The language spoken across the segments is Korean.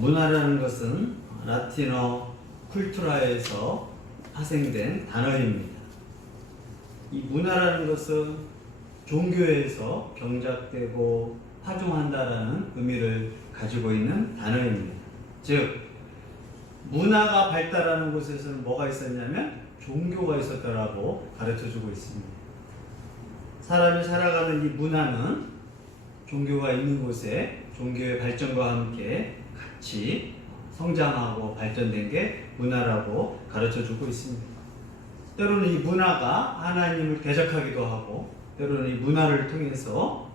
문화라는 것은 라틴어 쿨투라에서 파생된 단어입니다. 이 문화라는 것은 종교에서 경작되고 파종한다라는 의미를 가지고 있는 단어입니다. 즉, 문화가 발달하는 곳에서는 뭐가 있었냐면 종교가 있었다라고 가르쳐주고 있습니다. 사람이 살아가는 이 문화는 종교가 있는 곳에 종교의 발전과 함께 같이 성장하고 발전된 게 문화라고 가르쳐주고 있습니다. 때로는 이 문화가 하나님을 대적하기도 하고, 때로는 이 문화를 통해서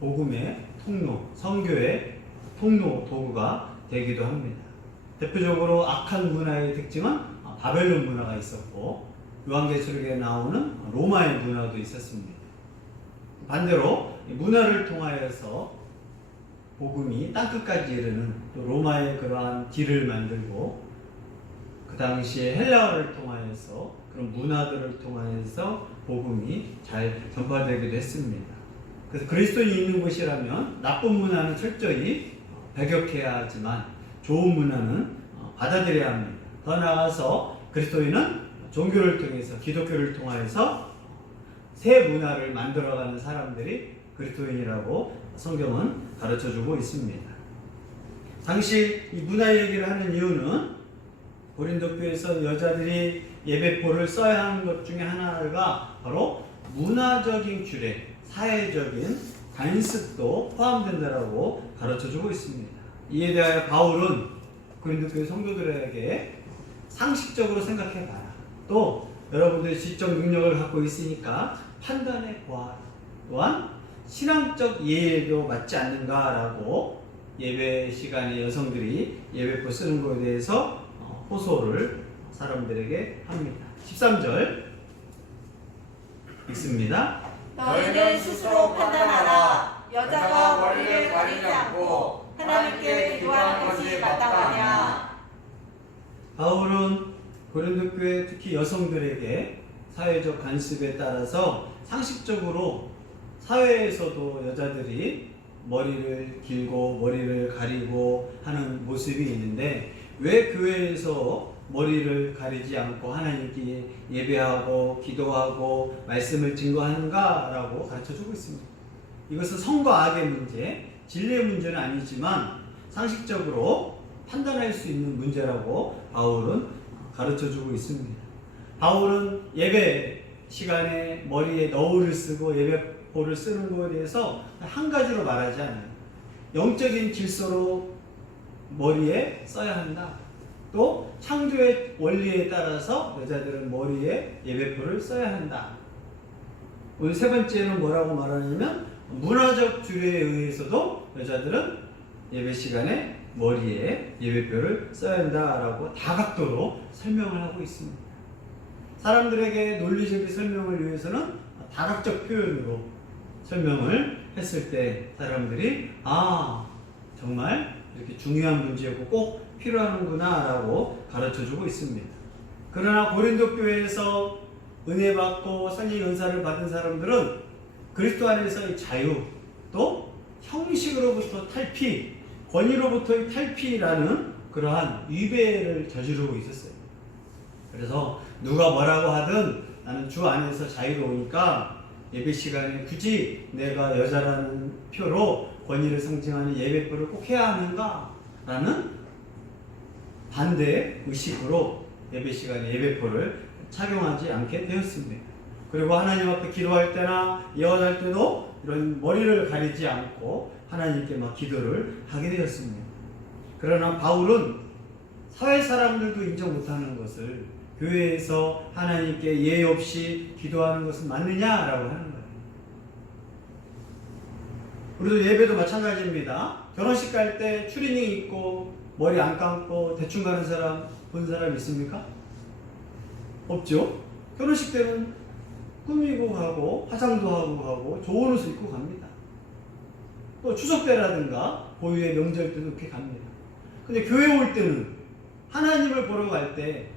복음의 통로, 선교의 통로 도구가 되기도 합니다. 대표적으로 악한 문화의 특징은 바벨론 문화가 있었고, 요한계시록에 나오는 로마의 문화도 있었습니다. 반대로 문화를 통하여서 복음이 땅끝까지 이르는 또 로마의 그러한 길을 만들고, 그 당시에 헬라어를 통하여서 그런 문화들을 통하여서 복음이 잘 전파되기도 했습니다. 그래서 그리스도인이 있는 곳이라면 나쁜 문화는 철저히 배격해야 하지만 좋은 문화는 받아들여야 합니다. 더 나아가서 그리스도인은 종교를 통해서, 기독교를 통하여서 새 문화를 만들어가는 사람들이 그리스도인이라고 성경은 가르쳐주고 있습니다. 당시 이 문화 얘기를 하는 이유는 고린도 교회에서 여자들이 예배포를 써야 하는 것 중에 하나가 바로 문화적인 규례, 사회적인 관습도 포함된다라고 가르쳐주고 있습니다. 이에 대하여 바울은 고린도 교회 성도들에게 상식적으로 생각해봐라. 또 여러분들이 지적 능력을 갖고 있으니까 판단해보아라. 또한 신앙적 예의에도 맞지 않는가라고 예배 시간에 여성들이 예배포 쓰는 것에 대해서 호소를 사람들에게 합니다. 13절 읽습니다. 너희는 스스로 판단하라. 여자가 머리를 가리지 않고 하나님께 기도하는 것이 마땅하냐. 바울은 고린도 교회 특히 여성들에게 사회적 관습에 따라서 상식적으로 사회에서도 여자들이 머리를 길고 머리를 가리고 하는 모습이 있는데, 왜 교회에서 머리를 가리지 않고 하나님께 예배하고 기도하고 말씀을 증거하는가라고 가르쳐주고 있습니다. 이것은 성과 악의 문제, 진리의 문제는 아니지만 상식적으로 판단할 수 있는 문제라고 바울은 가르쳐주고 있습니다. 바울은 예배 시간에 머리에 너울을 쓰고 예배포를 쓰는 것에 대해서 한 가지로 말하지 않아요. 영적인 질서로 머리에 써야 한다. 또 창조의 원리에 따라서 여자들은 머리에 예배포를 써야 한다. 오늘 세 번째는 뭐라고 말하냐면 문화적 규례에 의해서도 여자들은 예배 시간에 머리에 예배표를 써야 한다라고 다각도로 설명을 하고 있습니다. 사람들에게 논리적인 설명을 위해서는 다각적 표현으로 설명을 했을 때 사람들이 정말 이렇게 중요한 문제고 꼭 필요하는구나 라고 가르쳐주고 있습니다. 그러나 고린도 교회에서 은혜 받고 성령 연사를 받은 사람들은 그리스도 안에서의 자유, 또 형식으로부터 탈피, 권위로부터의 탈피라는 그러한 위배를 저지르고 있었어요. 그래서 누가 뭐라고 하든 나는 주 안에서 자유로우니까 예배 시간에 굳이 내가 여자라는 표로 권위를 상징하는 예배표를 꼭 해야 하는가? 라는 반대 의식으로 예배 시간에 예배표를 착용하지 않게 되었습니다. 그리고 하나님 앞에 기도할 때나 예언할 때도 이런 머리를 가리지 않고 하나님께 막 기도를 하게 되었습니다. 그러나 바울은 사회 사람들도 인정 못하는 것을 교회에서 하나님께 예의 없이 기도하는 것은 맞느냐라고 하는 거예요. 우리도 예배도 마찬가지입니다. 결혼식 갈 때 추리닝 입고 머리 안 감고 대충 가는 사람 본 사람 있습니까? 없죠? 결혼식 때는 꾸미고 가고 화장도 하고 좋은 옷을 입고 갑니다. 또 추석 때라든가 고유의 명절 때도 그렇게 갑니다. 근데 교회 올 때는 하나님을 보러 갈 때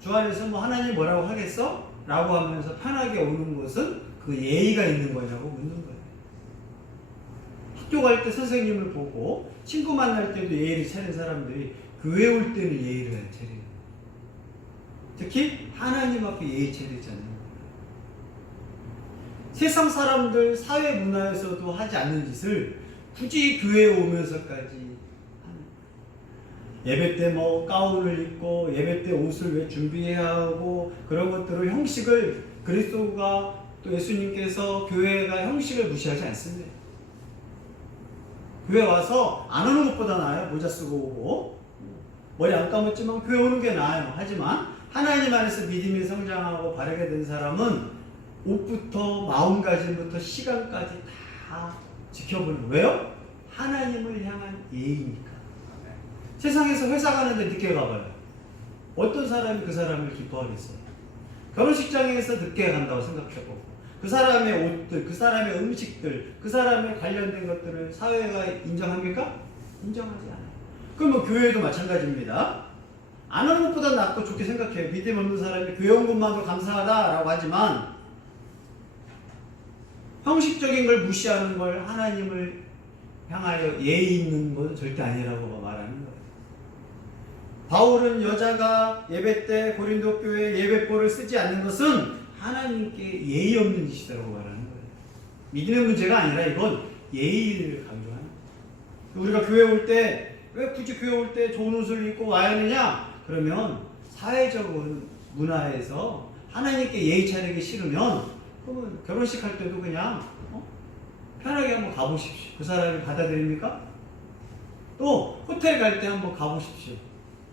주 안에서 뭐 하나님 뭐라고 하겠어? 라고 하면서 편하게 오는 것은 그 예의가 있는 거냐고 묻는 거예요. 학교 갈 때 선생님을 보고 친구 만날 때도 예의를 차리는 사람들이 교회 올 때는 예의를 안 차려요. 특히 하나님 앞에 예의 차리지 않는 거예요. 세상 사람들 사회 문화에서도 하지 않는 짓을 굳이 교회에 오면서까지 예배 때 뭐 가운을 입고 예배 때 옷을 왜 준비해야 하고 그런 것들을 형식을 그리스도가 또 예수님께서 교회가 형식을 무시하지 않습니다. 교회 와서 안 오는 것보다 나아요. 모자 쓰고 오고 머리 안 감았지만 교회 오는 게 나아요. 하지만 하나님 안에서 믿음이 성장하고 바르게 된 사람은 옷부터 마음가짐부터 시간까지 다 지켜보는 거예요. 왜요? 하나님을 향한 예의니까. 세상에서 회사 가는데 늦게 가봐요. 어떤 사람이 그 사람을 기뻐하겠어요? 결혼식장에서 늦게 간다고 생각해보고 그 사람의 옷들, 그 사람의 음식들, 그 사람의 관련된 것들을 사회가 인정합니까? 인정하지 않아요. 그럼 뭐 교회도 마찬가지입니다. 안 하는 것보다 낫고 좋게 생각해요. 믿음 없는 사람이 교회 온 것만도 감사하다라고 하지만 형식적인 걸 무시하는 걸 하나님을 향하여 예의 있는 건 절대 아니라고 말하는 거예요. 바울은 여자가 예배 때 고린도 교회 예배보를 쓰지 않는 것은 하나님께 예의 없는 짓이라고 말하는 거예요. 믿음의 문제가 아니라 이건 예의를 강조하는 거예요. 우리가 교회 올 때 왜 굳이 교회 올 때 좋은 옷을 입고 와야 하느냐? 그러면 사회적인 문화에서 하나님께 예의 차리기 싫으면 그러면 결혼식 할 때도 그냥 편하게 한번 가보십시오. 그 사람이 받아들입니까? 또 호텔 갈 때 한번 가보십시오.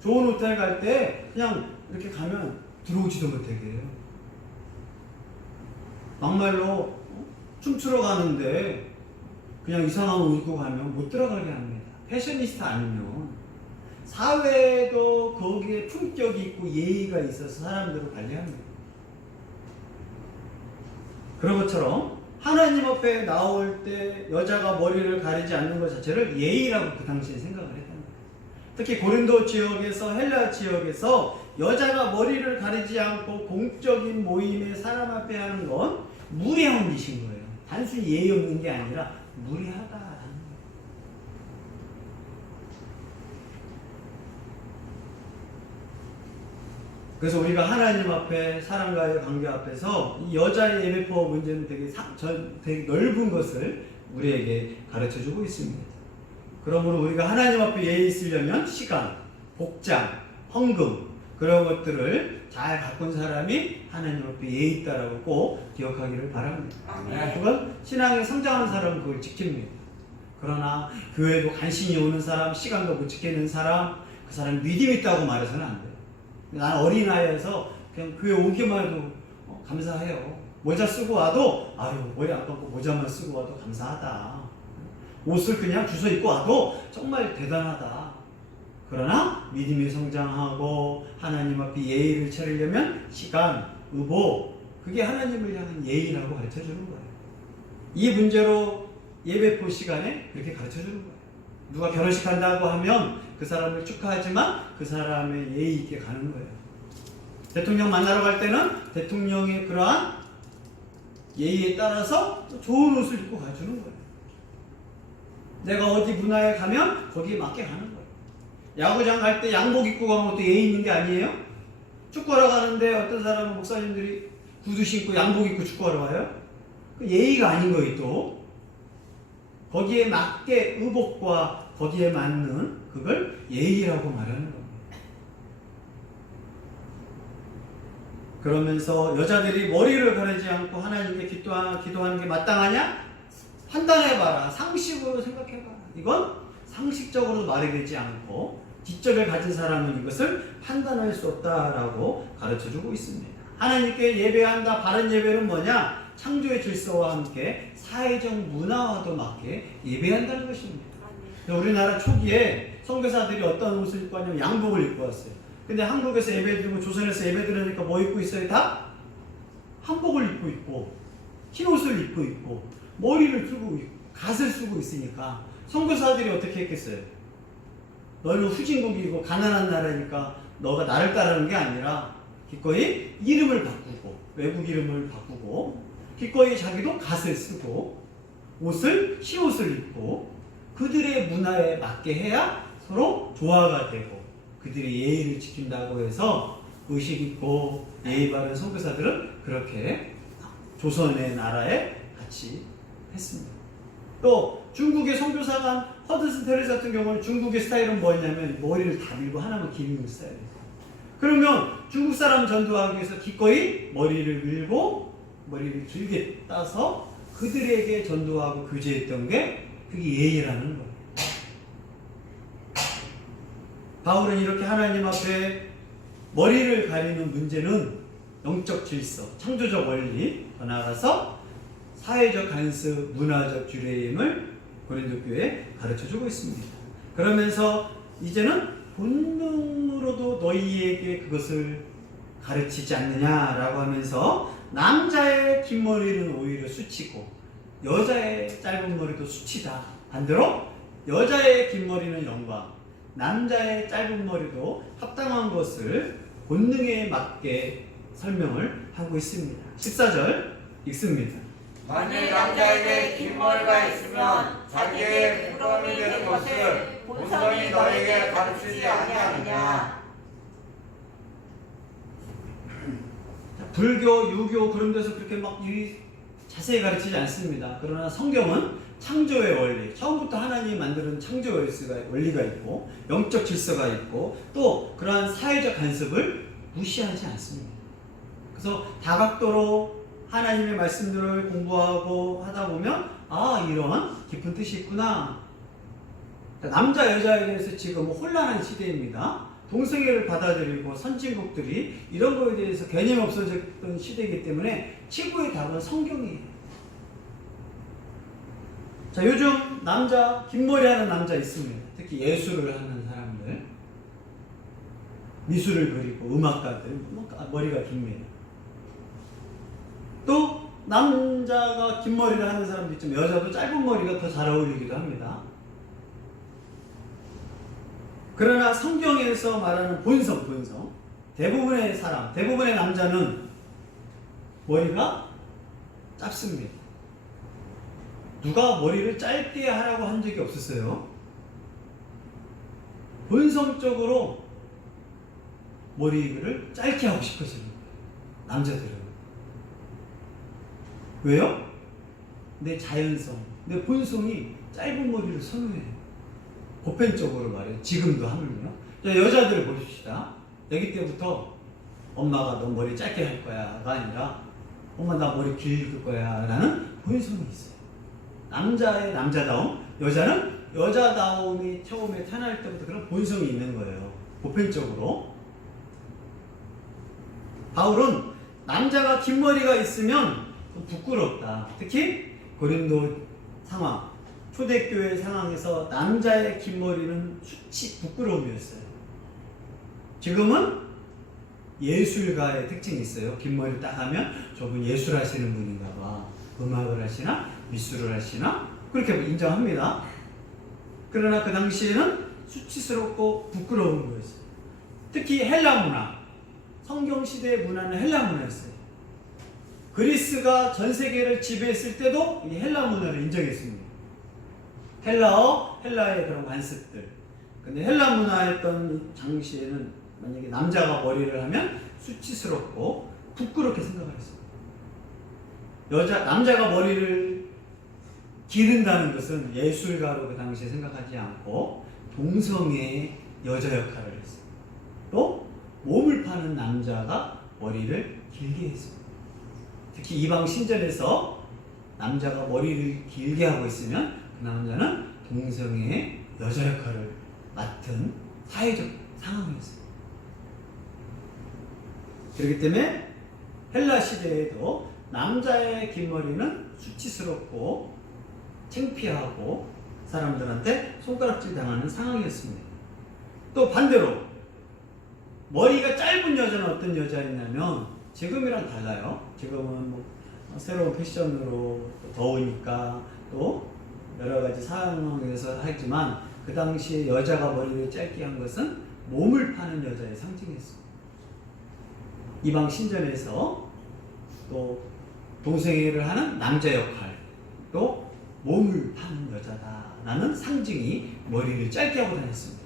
좋은 호텔 갈 때 그냥 이렇게 가면 들어오지도 못하게 해요. 막말로 춤추러 가는데 그냥 이상한 옷 입고 가면 못 들어가게 합니다. 패셔니스타 아니면 사회도 거기에 품격이 있고 예의가 있어서 사람들을 관리합니다. 그런 것처럼 하나님 앞에 나올 때 여자가 머리를 가리지 않는 것 자체를 예의라고 그 당시에 생각을 했다는 거예요. 특히 고린도 지역에서 헬라 지역에서 여자가 머리를 가리지 않고 공적인 모임에 사람 앞에 하는 건 무례한 짓인 거예요. 단순히 예의 없는 게 아니라 무례하다라는 거예요. 그래서 우리가 하나님 앞에 사람과의 관계 앞에서 이 여자의 예배포 문제는 되게 넓은 것을 우리에게 가르쳐주고 있습니다. 그러므로 우리가 하나님 앞에 예의 있으려면 시간, 복장, 헌금 그런 것들을 잘 가꾼 사람이 하나님 앞에 예의 있다라고 꼭 기억하기를 바랍니다. 그건 신앙에 성장하는 사람은 그걸 지킵니다. 그러나 교회도 간신히 오는 사람, 시간도 못 지키는 사람, 그 사람 믿음 있다고 말해서는 안 돼요. 난 어린아이여서 그냥 교회 오기만 해도 감사해요. 모자 쓰고 와도 아유 머리 안 감고 모자만 쓰고 와도 감사하다. 옷을 그냥 주워 입고 와도 정말 대단하다. 그러나 믿음이 성장하고 하나님 앞에 예의를 차리려면 시간, 의복 그게 하나님을 향한 예의라고 가르쳐주는 거예요. 이 문제로 예배포 시간에 그렇게 가르쳐주는 거예요. 누가 결혼식 한다고 하면 그 사람을 축하하지만 그 사람의 예의 있게 가는 거예요. 대통령 만나러 갈 때는 대통령의 그러한 예의에 따라서 좋은 옷을 입고 가주는 거예요. 내가 어디 문화에 가면 거기에 맞게 가는 거예요. 야구장 갈 때 양복 입고 가면 또 예의 있는 게 아니에요? 축구하러 가는데 어떤 사람은 목사님들이 구두 신고 양복 입고 축구하러 가요? 그 예의가 아닌 거예요. 또 거기에 맞게 의복과 거기에 맞는 그걸 예의라고 말하는 겁니다. 그러면서 여자들이 머리를 가리지 않고 하나님께 기도하는 게 마땅하냐? 판단해봐라. 상식으로 생각해봐라. 이건 상식적으로 말이 되지 않고 지적을 가진 사람은 이것을 판단할 수 없다라고 가르쳐주고 있습니다. 하나님께 예배한다. 바른 예배는 뭐냐? 창조의 질서와 함께 사회적 문화와도 맞게 예배한다는 것입니다. 우리나라 초기에 선교사들이 어떤 옷을 입고 왔냐면 양복을 입고 왔어요. 근데 한국에서 예배드리고 조선에서 예배드리니까 뭐 입고 있어요? 다 한복을 입고 있고 흰 옷을 입고 있고 머리를 쓰고 있고 갓을 쓰고 있으니까 선교사들이 어떻게 했겠어요? 너는 후진국이고 가난한 나라니까 너가 나를 따르는 게 아니라 기꺼이 이름을 바꾸고 외국 이름을 바꾸고 기꺼이 자기도 갓을 쓰고 시옷을 입고 그들의 문화에 맞게 해야 서로 조화가 되고 그들이 예의를 지킨다고 해서 의식 있고 예의 바른 선교사들은 그렇게 조선의 나라에 같이 했습니다. 또 중국의 선교사가 허드슨 테레스 같은 경우는 중국의 스타일은 뭐였냐면 머리를 다 밀고 하나만 기르는 스타일이에요. 그러면 중국 사람 전도하기 위해서 기꺼이 머리를 밀고 머리를 길게 따서 그들에게 전도하고 교제했던 게 그게 예의라는 거예요. 바울은 이렇게 하나님 앞에 머리를 가리는 문제는 영적 질서, 창조적 원리, 더 나아가서 사회적 간섭, 문화적 주례임을 고린도 교회에 가르쳐주고 있습니다. 그러면서 이제는 본능으로도 너희에게 그것을 가르치지 않느냐라고 하면서 남자의 긴 머리는 오히려 수치고 여자의 짧은 머리도 수치다. 반대로 여자의 긴 머리는 영광, 남자의 짧은 머리도 합당한 것을 본능에 맞게 설명을 하고 있습니다. 14절 읽습니다. 만일 남자에게 긴 머리가 있으면 자기에게 부끄러움이 되는 것을 본성이 너에게 가르치지 아니하느냐. 불교, 유교 그런 데서 그렇게 막 자세히 가르치지 않습니다. 그러나 성경은 창조의 원리, 처음부터 하나님이 만드는 창조의 원리가 있고 영적 질서가 있고 또 그러한 사회적 간섭을 무시하지 않습니다. 그래서 다각도로 하나님의 말씀들을 공부하고 하다 보면 이런 깊은 뜻이 있구나. 남자 여자에 대해서 지금 혼란한 시대입니다. 동성애를 받아들이고 선진국들이 이런 거에 대해서 개념이 없어졌던 시대이기 때문에 최고의 답은 성경이에요. 자, 요즘 남자 긴 머리 하는 남자 있습니다. 특히 예술을 하는 사람들, 미술을 그리고 음악가들 머리가 깁니다. 또 남자가 긴 머리를 하는 사람도 있지만 여자도 짧은 머리가 더 잘 어울리기도 합니다. 그러나 성경에서 말하는 본성 대부분의 사람, 대부분의 남자는 머리가 짧습니다. 누가 머리를 짧게 하라고 한 적이 없었어요. 본성적으로 머리를 짧게 하고 싶어지는 거예요. 남자들은. 왜요? 내 자연성, 내 본성이 짧은 머리를 선호해요. 보편적으로 말해요. 지금도 하물며. 여자들 보십시다. 아기 때부터 엄마가 너 머리 짧게 할 거야가 아니라 엄마 나 머리 길릴 거야 라는 본성이 있어요. 남자의 남자다움, 여자는 여자다움이 처음에 태어날 때부터 그런 본성이 있는 거예요. 보편적으로. 바울은 남자가 긴 머리가 있으면 부끄럽다. 특히 고린도 상황, 초대교회 상황에서 남자의 긴 머리는 수치, 부끄러움이었어요. 지금은 예술가의 특징이 있어요. 긴 머리 딱 하면 저분 예술하시는 분인가 봐. 음악을 하시나 미술을 하시나 그렇게 인정합니다. 그러나 그 당시에는 수치스럽고 부끄러운 거였어요. 특히 헬라 문화, 성경시대의 문화는 헬라 문화였어요. 그리스가 전 세계를 지배했을 때도 이 헬라 문화를 인정했습니다. 헬라어, 헬라의 그런 관습들. 근데 헬라 문화였던 당시에는 만약에 남자가 머리를 하면 수치스럽고 부끄럽게 생각을 했습니다. 남자가 머리를 기른다는 것은 예술가로 그 당시에 생각하지 않고 동성애의 여자 역할을 했어요. 또 몸을 파는 남자가 머리를 길게 했습니다. 특히 이방 신전에서 남자가 머리를 길게 하고 있으면 그 남자는 동성애의 여자 역할을 맡은 사회적 상황이었어요. 그렇기 때문에 헬라 시대에도 남자의 긴 머리는 수치스럽고 창피하고 사람들한테 손가락질 당하는 상황이었습니다. 또 반대로 머리가 짧은 여자는 어떤 여자였냐면 지금이랑 달라요. 지금은 새로운 패션으로 더우니까 또 여러 가지 상황에서 하지만 그 당시에 여자가 머리를 짧게 한 것은 몸을 파는 여자의 상징이었습니다. 이방 신전에서 또 동성애를 하는 남자 역할, 또 몸을 파는 여자다라는 상징이 머리를 짧게 하고 다녔습니다.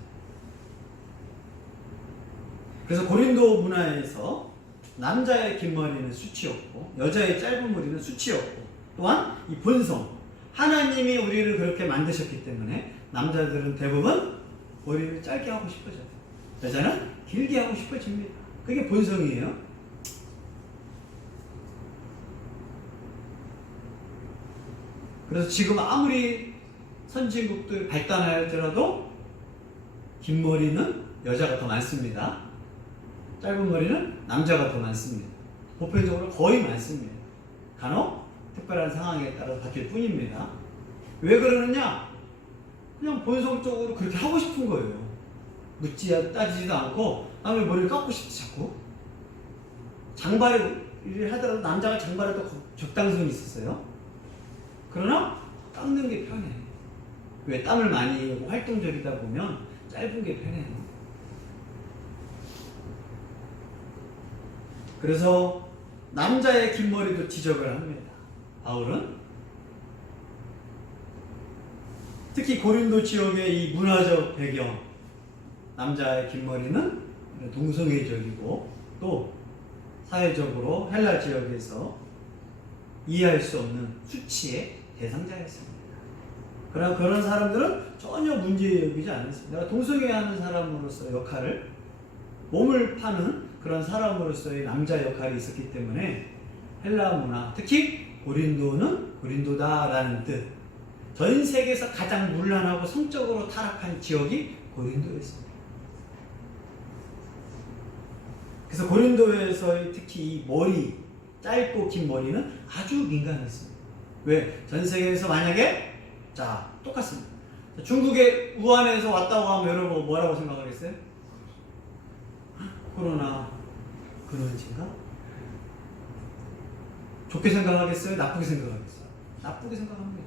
그래서 고린도 문화에서 남자의 긴 머리는 수치였고 여자의 짧은 머리는 수치였고 또한 이 본성 하나님이 우리를 그렇게 만드셨기 때문에 남자들은 대부분 머리를 짧게 하고 싶어져요. 여자는 길게 하고 싶어집니다. 그게 본성이에요. 그래서 지금 아무리 선진국들 발달하였더라도 긴 머리는 여자가 더 많습니다. 짧은 머리는 남자가 더 많습니다. 보편적으로 거의 많습니다. 간혹 특별한 상황에 따라 바뀔 뿐입니다. 왜 그러느냐? 그냥 본성적으로 그렇게 하고 싶은 거예요. 묻지 따지지도 않고 남의 머리를 깎고 싶지 자꾸. 장발을 하더라도 남자가 장발에도 적당성이 있었어요. 그러나 깎는 게 편해. 왜? 땀을 많이 흘리고 활동적이다 보면 짧은 게 편해요. 그래서 남자의 긴 머리도 지적을 합니다. 바울은 특히 고린도 지역의 이 문화적 배경, 남자의 긴 머리는 동성애적이고 또 사회적으로 헬라 지역에서 이해할 수 없는 수치의 대상자였습니다. 그러나 그런 사람들은 전혀 문제 여기지 않았습니다. 내가 동성애하는 사람으로서 역할을, 몸을 파는 그런 사람으로서의 남자 역할이 있었기 때문에 헬라 문화, 특히 고린도는 고린도다라는 뜻, 전 세계에서 가장 문란하고 성적으로 타락한 지역이 고린도였습니다. 그래서 고린도에서의 특히 이 머리, 짧고 긴 머리는 아주 민감했습니다. 왜? 전 세계에서 만약에 자 똑같습니다. 중국의 우한에서 왔다고 하면 여러분 뭐라고 생각하겠어요? 코로나 근원인가? 좋게 생각하겠어요? 나쁘게 생각하겠어요? 나쁘게 생각합니다.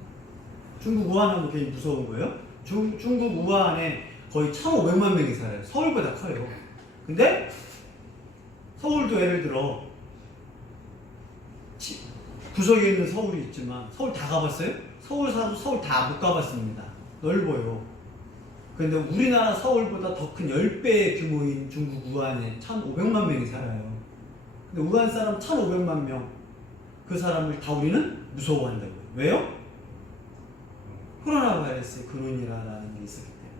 중국 우한하면 괜히 무서운 거예요? 중국 우한에 거의 1,500만 명이 살아요. 서울보다 커요. 근데 서울도 예를 들어 구석에 있는 서울이 있지만 서울 다 가봤어요? 서울 사람도 서울 다 못 가봤습니다. 넓어요. 그런데 우리나라 서울보다 더 큰 10배의 규모인 중국 우한에 1,500만 명이 살아요. 근데 우한 사람 1,500만 명, 그 사람을 다 우리는 무서워한다고요. 왜요? 코로나 바이러스의 근원이라는 게 있었기 때문에.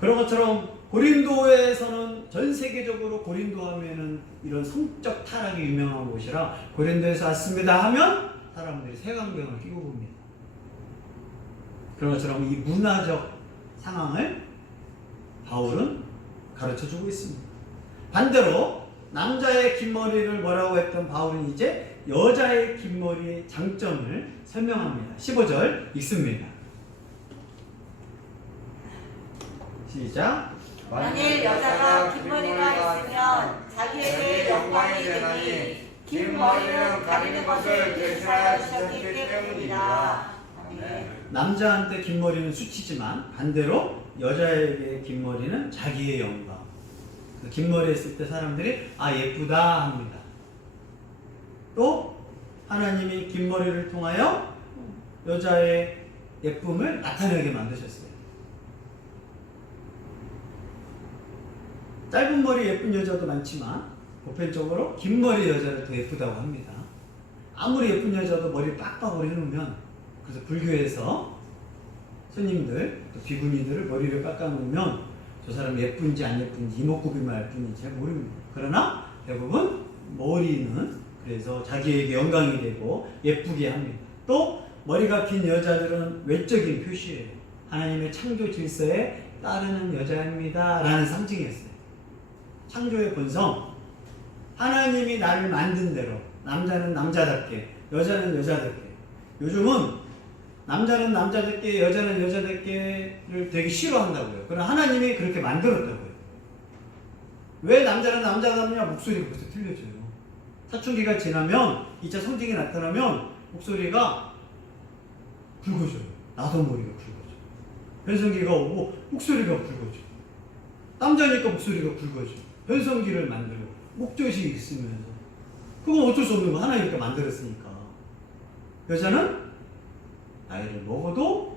그런 것처럼 고린도에서는 전 세계적으로 고린도 하면은 이런 성적 타락이 유명한 곳이라 고린도에서 왔습니다 하면 사람들이 색안경을 끼고 봅니다. 그런 것처럼 이 문화적 상황을 바울은 가르쳐주고 있습니다. 반대로 남자의 긴 머리를 뭐라고 했던 바울은 이제 여자의 긴 머리의 장점을 설명합니다. 15절 읽습니다. 시작. 만일 여자가 긴 머리가 있으면 자기에게 영광이 되나니 긴 머리는 가리는 것을 계시하여 주셨기 때문이다. 남자한테 긴 머리는 수치지만 반대로 여자에게 긴 머리는 자기의 영광. 긴 머리 했을 때 사람들이 아 예쁘다 합니다. 또 하나님이 긴 머리를 통하여 여자의 예쁨을 나타내게 만드셨어요. 짧은 머리 예쁜 여자도 많지만 보편적으로 긴 머리 여자를 더 예쁘다고 합니다. 아무리 예쁜 여자도 머리를 빡빡으로 해놓으면, 그래서 불교에서 스님들, 또 비구니들을 머리를 깎아놓으면 저 사람 예쁜지 안 예쁜지 이목구비만 알 뿐이지 잘 모릅니다. 그러나 대부분 머리는 그래서 자기에게 영광이 되고 예쁘게 합니다. 또 머리가 긴 여자들은 외적인 표시예요. 하나님의 창조 질서에 따르는 여자입니다 라는 상징이었어요. 창조의 본성, 하나님이 나를 만든 대로 남자는 남자답게 여자는 여자답게. 요즘은 남자는 남자답게 여자는 여자답게를 되게 싫어한다고요. 그러나 하나님이 그렇게 만들었다고요. 왜 남자는 남자답냐? 목소리가 벌써 틀려져요. 사춘기가 지나면 2차 성징이 나타나면 목소리가 굵어져요. 나도 모르게 굵어져요. 변성기가 오고 목소리가 굵어져요. 남자니까 목소리가 굵어져요. 변성기를 만들고 목젖이 있으면서 그건 어쩔 수 없는 거 하나님께 만들었으니까. 여자는 나이를 먹어도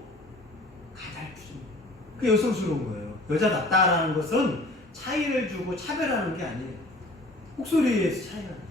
가달프죠. 그 여성스러운 거예요. 여자답다라는 것은 차이를 주고 차별하는 게 아니에요. 목소리에서 차이가 나요.